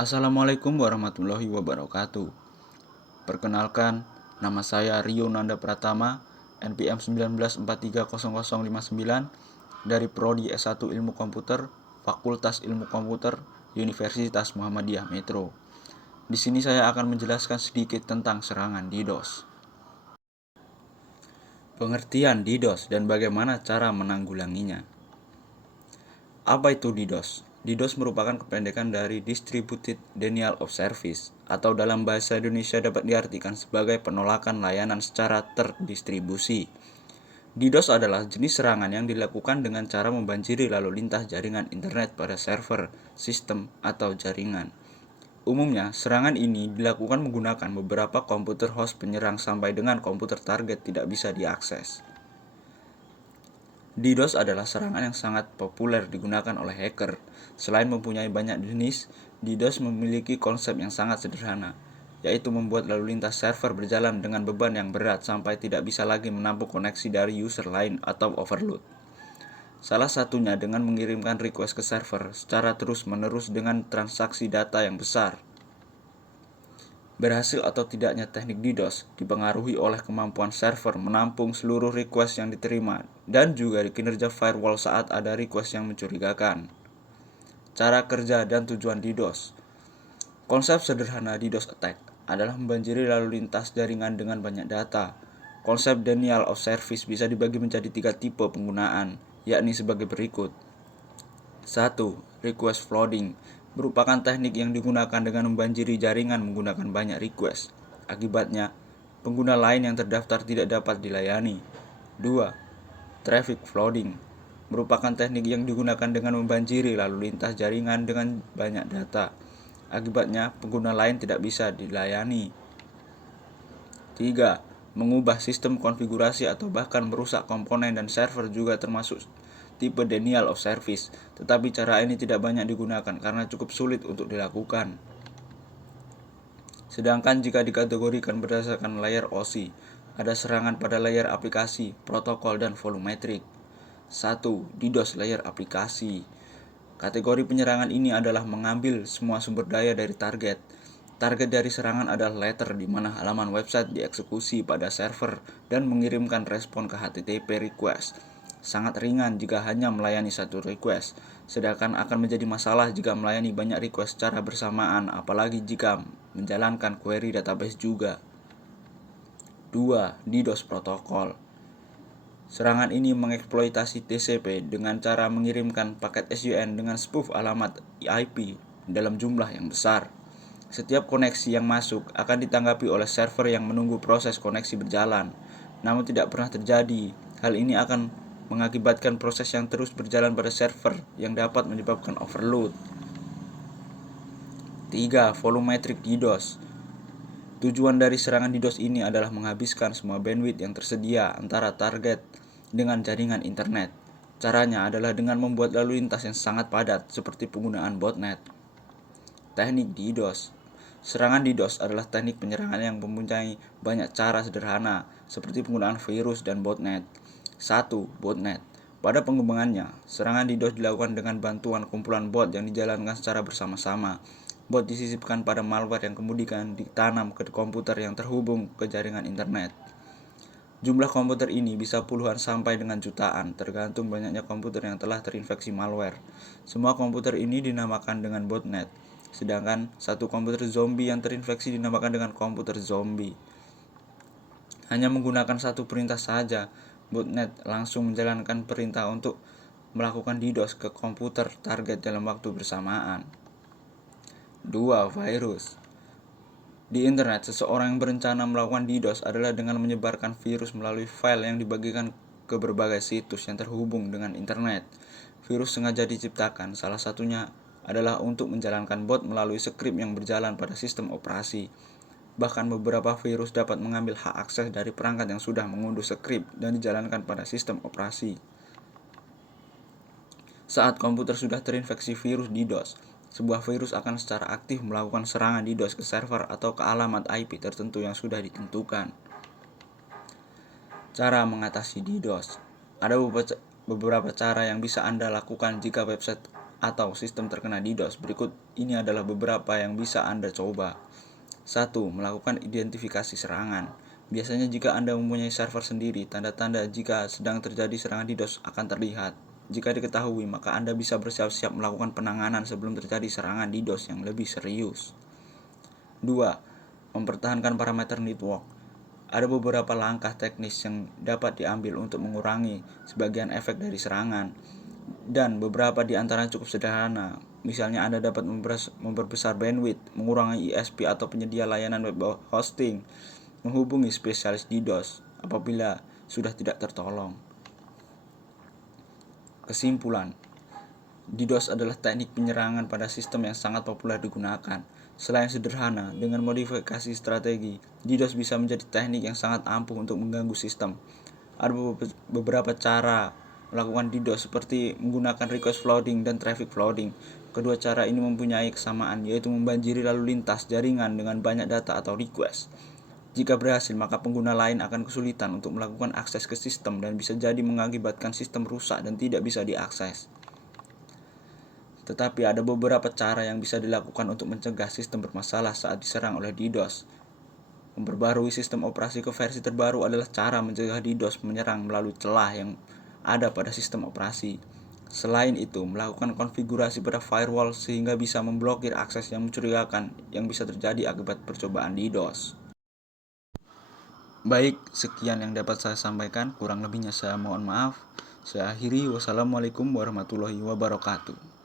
Assalamualaikum warahmatullahi wabarakatuh. Perkenalkan, nama saya Rio Nanda Pratama, NPM 19430059 dari Prodi S1 Ilmu Komputer, Fakultas Ilmu Komputer, Universitas Muhammadiyah Metro. Di sini saya akan menjelaskan sedikit tentang serangan DDoS. Pengertian DDoS dan bagaimana cara menanggulanginya. Apa itu DDoS? DDoS merupakan kependekan dari Distributed Denial of Service, atau dalam bahasa Indonesia dapat diartikan sebagai penolakan layanan secara terdistribusi. DDoS adalah jenis serangan yang dilakukan dengan cara membanjiri lalu lintas jaringan internet pada server, sistem, atau jaringan. Umumnya, serangan ini dilakukan menggunakan beberapa komputer host penyerang sampai dengan komputer target tidak bisa diakses. DDoS adalah serangan yang sangat populer digunakan oleh hacker. Selain mempunyai banyak jenis, DDoS memiliki konsep yang sangat sederhana, yaitu membuat lalu lintas server berjalan dengan beban yang berat sampai tidak bisa lagi menampung koneksi dari user lain atau overload. Salah satunya dengan mengirimkan request ke server secara terus-menerus dengan transaksi data yang besar. Berhasil atau tidaknya teknik DDoS dipengaruhi oleh kemampuan server menampung seluruh request yang diterima dan juga kinerja firewall saat ada request yang mencurigakan. Cara kerja dan tujuan DDoS. Konsep sederhana DDoS attack adalah membanjiri lalu lintas jaringan dengan banyak data. Konsep denial of service bisa dibagi menjadi 3 tipe penggunaan, yakni sebagai berikut. 1. Request flooding merupakan teknik yang digunakan dengan membanjiri jaringan menggunakan banyak request. Akibatnya, pengguna lain yang terdaftar tidak dapat dilayani. 2. Traffic flooding merupakan teknik yang digunakan dengan membanjiri lalu lintas jaringan dengan banyak data. Akibatnya, pengguna lain tidak bisa dilayani. 3. Mengubah sistem konfigurasi atau bahkan merusak komponen dan server juga termasuk tipe denial of service, tetapi cara ini tidak banyak digunakan karena cukup sulit untuk dilakukan. Sedangkan jika dikategorikan berdasarkan layer OSI, ada serangan pada layer aplikasi, protokol, dan volumetrik. 1. DDoS layer aplikasi. Kategori penyerangan ini adalah mengambil semua sumber daya dari target. Target dari serangan adalah letter di mana halaman website dieksekusi pada server dan mengirimkan respon ke HTTP request. Sangat ringan jika hanya melayani satu request, sedangkan akan menjadi masalah jika melayani banyak request secara bersamaan, apalagi jika menjalankan query database juga. 2. DDoS protokol. Serangan ini mengeksploitasi TCP dengan cara mengirimkan paket SUN dengan spoof alamat IP dalam jumlah yang besar. Setiap koneksi yang masuk akan ditanggapi oleh server yang menunggu proses koneksi berjalan, namun tidak pernah terjadi. Hal ini akan mengakibatkan proses yang terus berjalan pada server yang dapat menyebabkan overload. 3. Volumetric DDoS. Tujuan dari serangan DDoS ini adalah menghabiskan semua bandwidth yang tersedia antara target dengan jaringan internet. Caranya adalah dengan membuat lalu lintas yang sangat padat seperti penggunaan botnet. Teknik DDoS. Serangan DDoS adalah teknik penyerangan yang mempunyai banyak cara sederhana seperti penggunaan virus dan botnet. 1. Botnet. Pada pengembangannya, serangan DDoS dilakukan dengan bantuan kumpulan bot yang dijalankan secara bersama-sama. Bot disisipkan pada malware yang kemudian ditanam ke komputer yang terhubung ke jaringan internet. Jumlah komputer ini bisa puluhan sampai dengan jutaan, tergantung banyaknya komputer yang telah terinfeksi malware. Semua komputer ini dinamakan dengan botnet, sedangkan satu komputer zombie yang terinfeksi dinamakan dengan komputer zombie. Hanya menggunakan satu perintah saja, botnet langsung menjalankan perintah untuk melakukan DDoS ke komputer target dalam waktu bersamaan. 2. Virus. Di internet, seseorang yang berencana melakukan DDoS adalah dengan menyebarkan virus melalui file yang dibagikan ke berbagai situs yang terhubung dengan internet. Virus sengaja diciptakan, salah satunya adalah untuk menjalankan bot melalui skrip yang berjalan pada sistem operasi. Bahkan beberapa virus dapat mengambil hak akses dari perangkat yang sudah mengunduh skrip dan dijalankan pada sistem operasi. Saat komputer sudah terinfeksi virus DDoS, sebuah virus akan secara aktif melakukan serangan DDoS ke server atau ke alamat IP tertentu yang sudah ditentukan. Cara mengatasi DDoS. Ada beberapa cara yang bisa Anda lakukan jika website atau sistem terkena DDoS. Berikut ini adalah beberapa yang bisa Anda coba. 1. Melakukan identifikasi serangan. Biasanya jika Anda mempunyai server sendiri, tanda-tanda jika sedang terjadi serangan DDoS akan terlihat. Jika diketahui, maka Anda bisa bersiap-siap melakukan penanganan sebelum terjadi serangan DDoS yang lebih serius. 2. Mempertahankan parameter network. Ada beberapa langkah teknis yang dapat diambil untuk mengurangi sebagian efek dari serangan, dan beberapa di antaranya cukup sederhana. Misalnya Anda dapat memperbesar bandwidth, mengurangi ISP atau penyedia layanan web hosting, menghubungi spesialis DDoS apabila sudah tidak tertolong. Kesimpulan, DDoS adalah teknik penyerangan pada sistem yang sangat populer digunakan. Selain sederhana, dengan modifikasi strategi, DDoS bisa menjadi teknik yang sangat ampuh untuk mengganggu sistem. Ada beberapa cara melakukan DDoS seperti menggunakan request flooding dan traffic flooding. Kedua cara ini mempunyai kesamaan, yaitu membanjiri lalu lintas jaringan dengan banyak data atau request. Jika berhasil, maka pengguna lain akan kesulitan untuk melakukan akses ke sistem dan bisa jadi mengakibatkan sistem rusak dan tidak bisa diakses. Tetapi ada beberapa cara yang bisa dilakukan untuk mencegah sistem bermasalah saat diserang oleh DDoS. Memperbarui sistem operasi ke versi terbaru adalah cara mencegah DDoS menyerang melalui celah yang ada pada sistem operasi. Selain itu, melakukan konfigurasi pada firewall sehingga bisa memblokir akses yang mencurigakan yang bisa terjadi akibat percobaan DDoS. Baik, sekian yang dapat saya sampaikan. Kurang lebihnya saya mohon maaf. Saya akhiri. Wassalamualaikum warahmatullahi wabarakatuh.